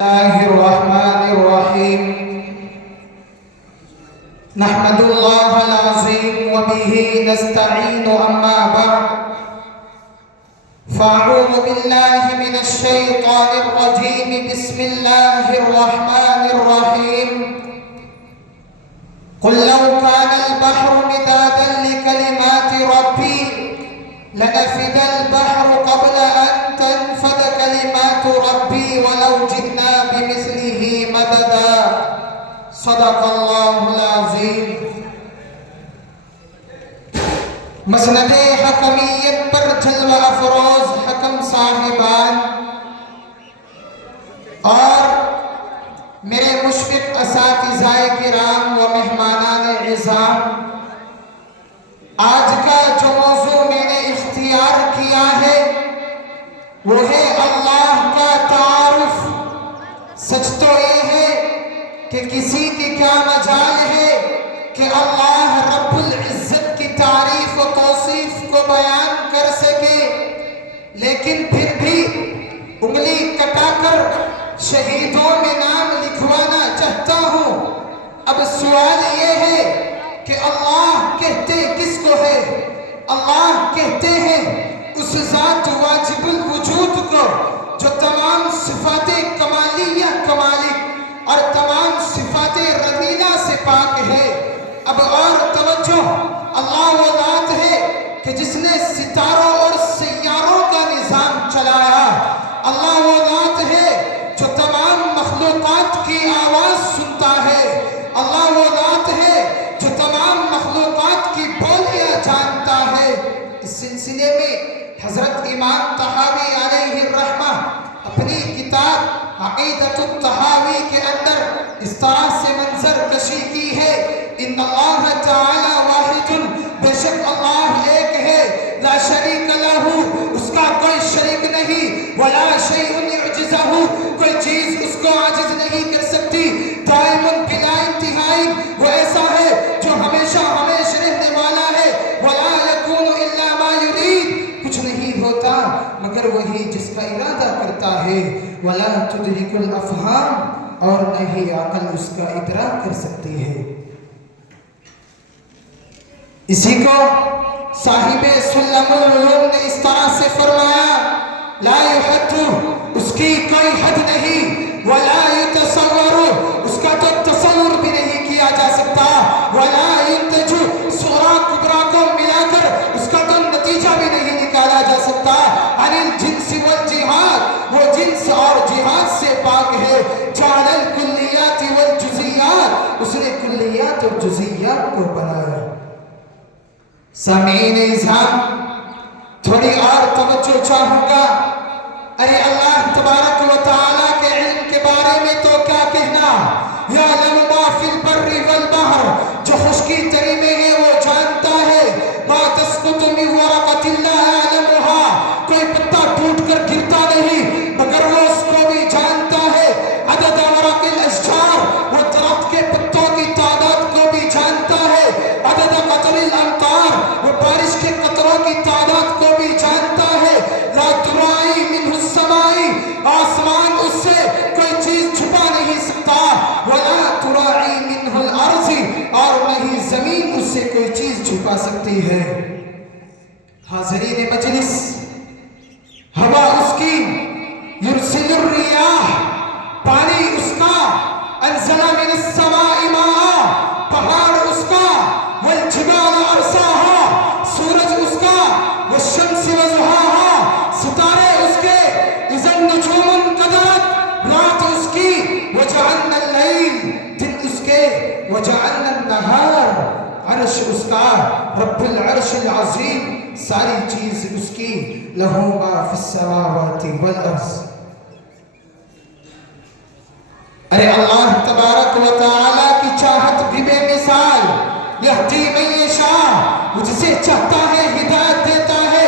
الله الرحمن الرحيم نحمد الله العظيم وبه نستعين أما بعد فأعوذ بالله من الشيطان الرجيم بسم الله الرحمن الرحيم قل لو كان البحر مدادا لكلمات ربي لنفد البحر قبل أن تنفد كلمات ربي ولو جئنا بمثله مددا صدق الله العظيم. مسند حکمیت پر جلوہ افروز حکم صاحبان اور میرے مشفق اساتذہ کرام و مہمانان عزام، آج کا جو موضوع میں نے اختیار کیا ہے وہ ہے اللہ کا تعارف. سچ تو یہ ہے کہ کسی کی کیا مجال ہے کہ اللہ رب العزت کی تعریف و توصیف کو بیان کر سکے، لیکن پھر بھی انگلی کٹا کر شہیدوں میں نام لکھوانا چاہتا ہوں. اب سوال یہ ہے کہ اللہ کہتے کس کو ہے؟ اللہ کہتے ہیں اس ذات واجب الوجود کو جو تمام صفات کمالیہ کمالک اور تمام صفات رذیلہ سے پاک ہے. اب اور توجہ، اللہ وہ ذات ہے کہ جس نے ستاروں اور سیاروں کا نظام چلایا. اللہ وہ ذات ہے جو تمام مخلوقات کی آواز سنتا ہے. اللہ وہ ذات ہے جو تمام مخلوقات کی بولیاں جانتا ہے. اس سلسلے میں حضرت امام طحاوی علیہ الرحمہ اپنی کتاب عقیدۃ الطحاوی کے اندر اس طرح سے منظر کشی کی ہے: ان اللہ تعالی واحد، بے شک اللہ ایک ہے، لا شریک لہ، اس کا کوئی شریک نہیں، ولا شیء یعجزہ، کوئی چیز اس کو عاجز نہیں کر سکتی، دائم بلا انتہائی، وہ ایسا ہے جو ہمیشہ ہمیشہ رہنے والا ہے، ولا یکون الا ما یرید، کچھ نہیں ہوتا مگر وہی جس کا ارادہ کرتا ہے، ولا تدرک الافہام، اور نہیں عقل اس کا ادراک کر سکتی ہے. اسی کو صاحب سلم العلوم نے اس طرح سے فرمایا: لا یحد، اس کی کوئی حد نہیں، ولا یتصور، اس کا تو تصور بھی نہیں کیا جا سکتا، ولا ینتج، صغرا کبرا کو ملا کر اس کا تو نتیجہ بھی نہیں نکالا جا سکتا. عن الجنس والجہاد، وہ جنس اور جہاد سے پاک ہے. جعل الکلیات والجزیات، اس نے کلیات اور جزیات کو بنایا. سامعین اعظام، تھوڑی اور توجہ چاہوں گا. ارے اللہ تبارک و تعالیٰ کے علم کے بارے میں تو کیا کہنا. یعلم ما فی البر والبحر، جو خشکی تری میں ہے وہ جانتا ہے. ما تسقط من ورقۃ لا یعلمها، کوئی پتا ٹوٹ کر گرتا نہیں مگر وہ اس کو بھی جانتا ہے. عدد ورق الاشجار، وہ درخت کے پتوں کی تعداد کو بھی جانتا ہے. عدد قطر الامطار، وہ بارش کے قطروں کی تعداد کو بھی جانتا ہے. لا ترائی منہ السماء، آسمان اس سے کوئی چیز چھپا نہیں سکتا. ولا ترائی منہ الارض، اور نہیں زمین اس سے کوئی چیز چھپا سکتی ہے. حاضرین مجلس، ہوا اس کی، یرسل الریاح، پانی اس کا، انزل من السماء ماء، پہاڑ اس کا، والجبال ارساها، سورج اس کا، والشمس وضحاها، ستارے اس کے، اذا النجوم انکدرت، رات اس کی، وجعلنا اللیل، دن اس کے، وجعلنا النہار، عرش اس کا، رب العرش العظیم، ساری چیز اس کی، لہو ما فی السماوات والارض. ارے اللہ تبارک و تعالیٰ کی چاہت بھی بے مثال. یہدی من یشاء، وہ جسے چاہتا ہے ہدایت دیتا ہے.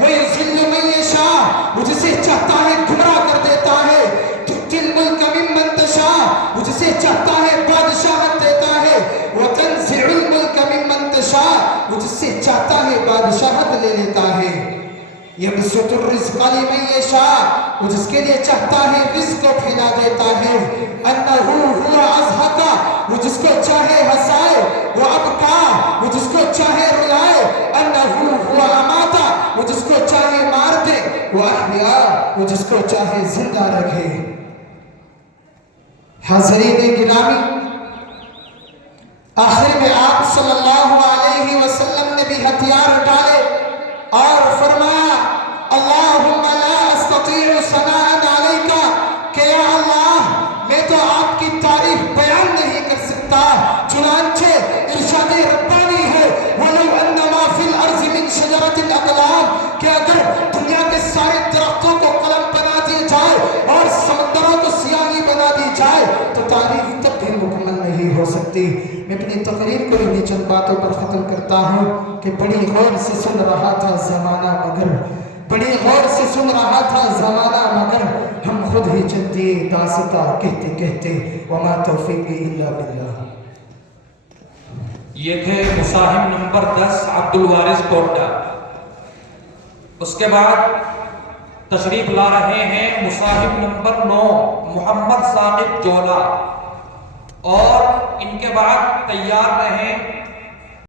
ویضل من یشاء، وہ جسے چاہتا ہے گمراہ کر دیتا ہے. تؤتی الملک ممن تشاء، وہ جسے چاہتا ہے بادشاہت دیتا ہے. وتنزع الملک ممن تشاء، وہ جسے چاہتا ہے بادشاہت لے لیتا ہے. یبسط الرزق لمن یشاء، وہ جس کے لیے چاہتا ہے رزق کو پھیلا دیتا ہے، انہو ہوا اضحکا، وہ جس کو چاہے ہنسائے، وہ ابکا، وہ جس کو چاہے رلائے، انہو ہوا اماتا، وہ جس کو چاہے مار دے، وہ احیا، وہ جس کو چاہے زندہ رکھے۔ حاضرین گرامی، آخر میں آپ صلی اللہ علیہ وسلم نے بھی ہتھیار ڈالے اور فرمایا اللہم لا استطیع ثناء علیک، کہ یا اللہ میں تو آپ کی تعریف بیان نہیں کر سکتا، چنانچہ ارشاد ربانی ہے وَلَوْ أَنَّمَا فِي الْأَرْضِ مِنْ شَجَرَةٍ أَقْلَامٍ، کہ اگر دنیا کے سارے درختوں کو قلم بنا دیا جائے اور سمندروں کو سیاہی بنا دی جائے تو تعریف تب بھی مکمل نہیں ہو سکتی۔ میں اپنی تقریر کو انہی چند باتوں پر ختم کرتا ہوں کہ بڑی غور سے سن رہا تھا زمانہ مگر، بڑی غور سے سن رہا تھا زمانہ مگر، ہم خود ہی چلتے داستہ کہتے کہتے وما توفیقی الا باللہ۔ یہ تھے مصاحب نمبر 10 عبدالوارث کوٹا۔ اس کے بعد تشریف لا رہے ہیں مصاحب نمبر 9 محمد ثاقب جولا، اور ان کے بعد تیار رہیں